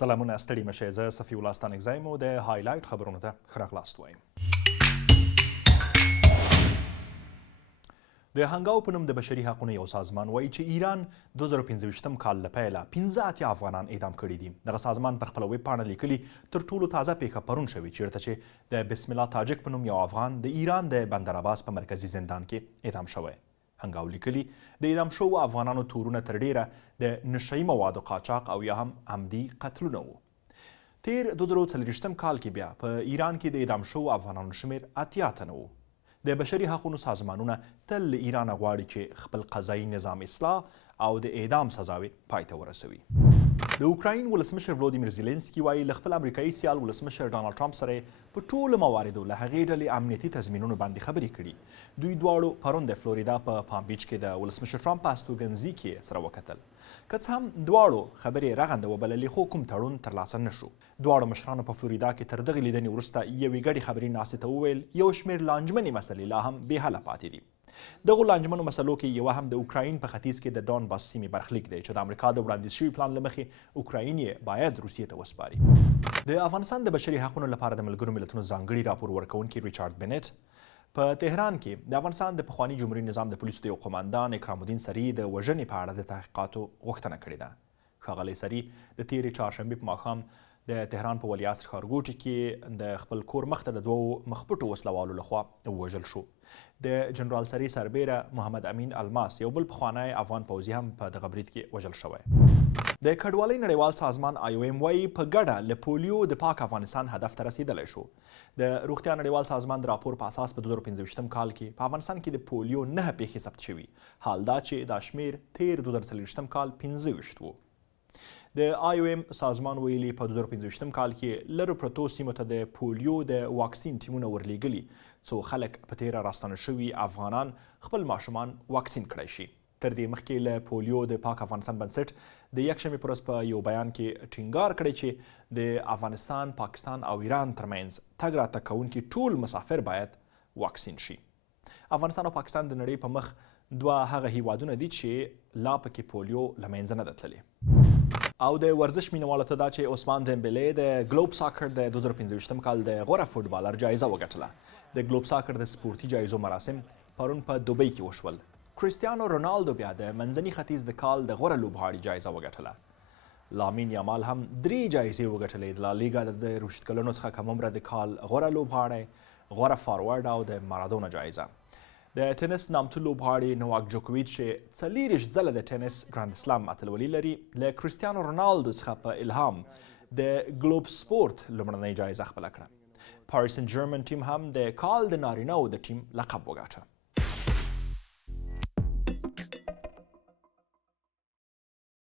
سلامونه ستړي مشئ زه صفي الله ستانکزی مو د هایلایټ خبرونه ته ښه راغلاست وایم. د هنګاو په نوم د بشري حقونو یو سازمان وایي چې ایران 2015 کال له پیله 85 افغانان اعدام کړي دي. دغه سازمان پر خپله ویب پاڼه لیکلي تر ټولو تازه پیښه پرون شوې چیرته چې د بسم الله تاجک په نوم یو افغان د ایران د بندر عباس په مرکزي زندان کې اعدام شوی. هنګاو لیکلي د اعدام شوو افغانانو تورونه تر ډیره د نشهیي موادو قاچاق او یا هم عمدي قتلونه وو. تیر 2024 کال کې بیا په ایران کې د اعدام شوو افغانانو شمیر 80 تنه وو. د بشري حقونو سازمانونه تل له ایرانه غواړي چې خپل قضایي نظام اصلاح او د اعدام سزاوې پای ته ورسوي. د اوکرایین ولسمشر ولودیمیر زیلنسکي وایي له خپل امریکایي سیال ولسمشر ډنالډ ټرمپ سره په ټولو مواردو له هغې ډلې امنیتي تضمینونو باندې خبرې کړي. دوی دواړو پرون د فلوریدا په پام بیچ کې د ولسمشر ټرمپ په استوګنځي کې سره وکتل. که څه هم دواړو خبرې رغنده وبللې خو کوم تړون ترلاسه نه شو. دواړو مشرانو په فلوریدا کې تر دغې لیدنې وروسته یوې ګډې خبري ناستې ته وویل یو شمېر لانجمنې مسلې لا هم بې حله پاتې دي. دغو لانجمنو مسلو کې یوه هم د اوکرایین په ختیځ کې د ډونباس سیمې برخلیک دی چې د امریکا د وړاندیز شوي پلان له مخې اوکرایین یې باید روسیې ته وسپاري. د افغانستان د بشري حقونو لپاره د ملګرو ملتونو ځانګړي راپور ورکوونکي ریچارډ بنېټ په تهران کې د افغانستان د پخواني جمهوري نظام د پولیسو د یو قماندان اکرام الدین سریع د وژنې په اړه د تحقیقاتو غوښتنه کړې ده. ښاغلی سریع د تېرې چهارشنبې په ماښام د تهران په ولیعصر ښارګوټي کې د خپل کور مخته د دوو مخپټو وسلوالو لخوا ووژل شو. د جنرال سریع سربیره محمد امین الماس یو بل پخوانی افغان پوځي هم په دغه برید کې وژل شوی. د کډوالۍ نړیوال سازمان IOM وایي په ګډه له پولیو د پاک افغانستان هدف ته رسیدلی شو. د روغتیا نړیوال سازمان د راپور په اساس په 2015 کال کې په افغانستان کې د پولیو 9 پیښې ثبت شوي. حال دا چې دا شمیر تیر 2024 کال 25 وو. د IOM سازمان ویلي په 2015 کال کې لرو پرتو سیمو ته د پولیو د واکسین ټیمونه ورلیږلي څو خلک په تیره راستانه شوي افغانان خپل ماشومان واکسین کړی شي. تر دې مخکې له پولیو د پاک افغانستان بنسټ د یکشنبې په ورځ په یو بیان کې ټینګار کړی چې د افغانستان، پاکستان او ایران ترمنځ تګ راتګ کوونکي ټول مسافر باید واکسین شي. افغانستان او پاکستان د نړۍ په مخ دوه هغه هیوادونه دي چې لا پکې پولیو له منځه نه ده تللې. او د ورزش مینوالو ته دا چې عثمان ډمبله د ګلوب ساکر د 2015 کال د غوره فوټبالر جایزه وګټله. د ګلوب ساکر د سپورتي جایزو مراسم پرون په دوبۍ کې وشول. رونالډو بیا د منځني ختیځ د کال د غوره لوبغاړي جایزه وګټله. لامین یامال هم 3 جایزې وګټلې. د لالیګا د 20 کلونو څخه کم عمره د کال غوره لوبغاړی، غوره فارورډ او د مارادونا جایزه. د ټینس نامتو لوبغاړي نوواک جوکوویچ چې 40 ځله د ټینس ګراند اسلام اتلولي لري له کریسټیانو رونالډو څخه په الهام د ګلوب سپورت لومړنۍ جایزه خپله کړه. پاریس سن جرمن ټیم هم د کال د نارینه‌و د ټیم لقب وګاټه.